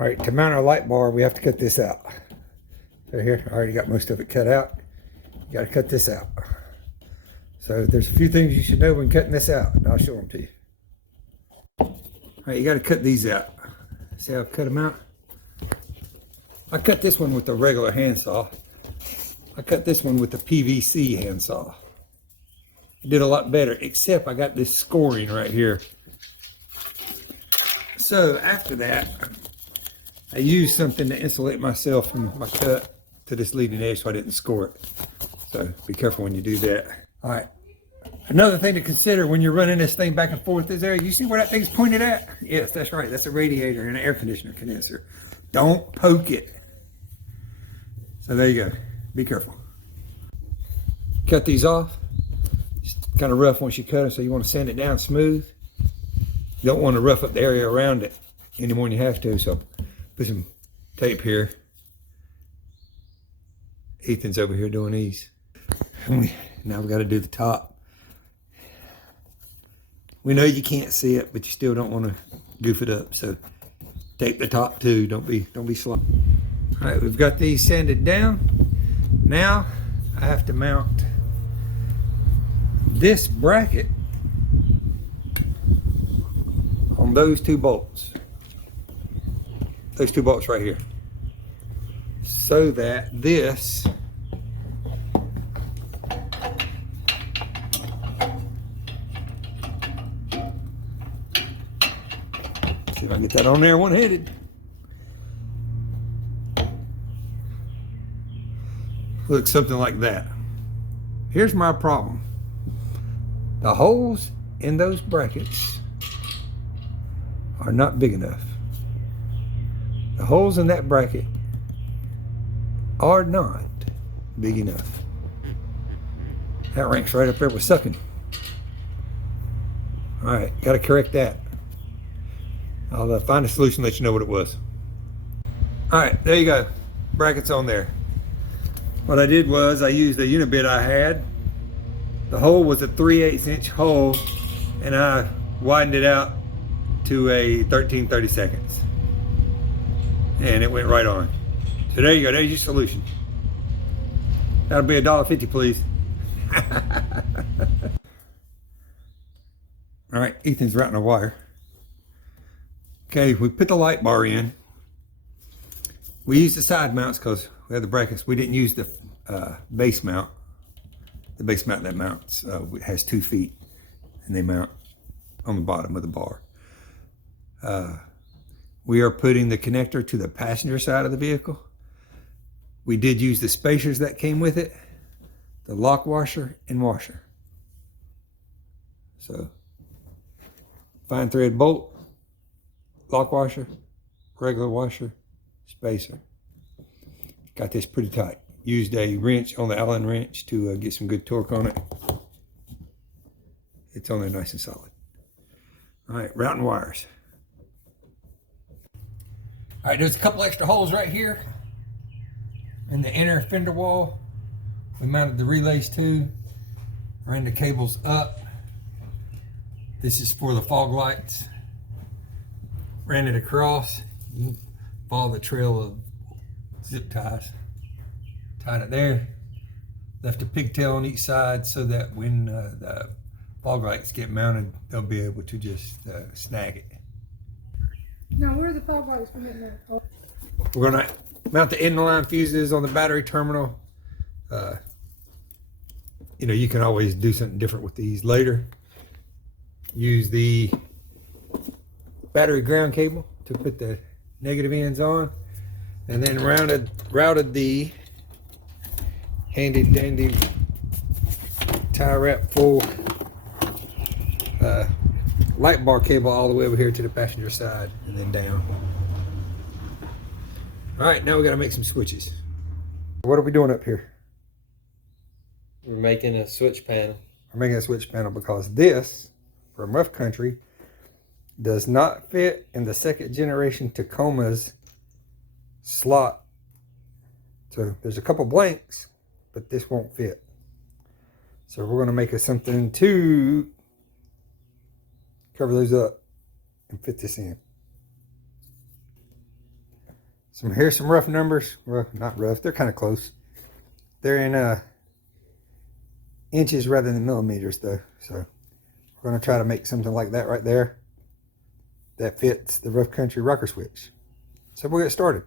All right, to mount our light bar, we have to cut this out. So here, I already got most of it cut out. You got to cut this out. So there's a few things you should know when cutting this out, and I'll show them to you. All right, you got to cut these out. See how I cut them out? I cut this one with a regular handsaw. I cut this one with the PVC handsaw. It did a lot better, except I got this scoring right here. So after that, I used something to insulate myself from my cut to this leading edge so I didn't score it. So be careful when you do that. All right. Another thing to consider when you're running this thing back and forth is there. You see where that thing's pointed at? Yes, that's right. That's a radiator and an air conditioner condenser. Don't poke it. So there you go. Be careful. Cut these off. It's kind of rough once you cut them, so you want to sand it down smooth. You don't want to rough up the area around it any more than you have to, so put some tape here. Ethan's over here doing these. Now we got to do the top. We know you can't see it, but you still don't want to goof it up, so tape the top too. Don't be slow. All right, we've got these sanded down. Now I have to mount this bracket on those two bolts. Those two bolts right here. So that this see if I can get that on there one-handed. Looks something like that. Here's my problem. The holes in those brackets are not big enough. The holes in that bracket are not big enough. That ranks right up there with sucking. All right, got to correct that. I'll find a solution, let you know what it was. All right, there you go. Brackets on there. What I did was I used the unibit I had. The hole was a 3/8 inch hole, and I widened it out to a 13/32. And it went right on. So there you go, there's your solution. That'll be $1.50, please. All right, Ethan's routing a wire. Okay, we put the light bar in. We used the side mounts because we have the brackets. We didn't use the base mount. The base mount that mounts has 2 feet, and they mount on the bottom of the bar. We are putting the connector to the passenger side of the vehicle. We did use the spacers that came with it, the lock washer and washer. So, fine thread bolt, lock washer, regular washer, spacer. Got this pretty tight. Used a wrench on the Allen wrench to get some good torque on it. It's on there nice and solid. All right, routing wires. All right, there's a couple extra holes right here in the inner fender wall. We mounted the relays to, ran the cables up. This is for the fog lights. Ran it across. You can follow the trail of zip ties. Tied it there. Left a pigtail on each side so that when the fog lights get mounted, they'll be able to just snag it. Now, where are the fog lights for getting there? Oh. We're going to mount the inline fuses on the battery terminal. You know, you can always do something different with these later. Use the battery ground cable to put the negative ends on, and then routed the handy dandy tie wrap full light bar cable all the way over here to the passenger side and then down. All right, now we got to make some switches. What are we doing up here? We're making a switch panel. We're making a switch panel because this, from rough country, does not fit in the second generation Tacoma's slot. So there's a couple blanks, but this won't fit. So we're going to make something to cover those up and fit this in. Here's some rough numbers. Well, not rough. They're kind of close. They're in inches rather than millimeters, though. So we're going to try to make something like that right there that fits the rough country rocker switch. So we'll get started.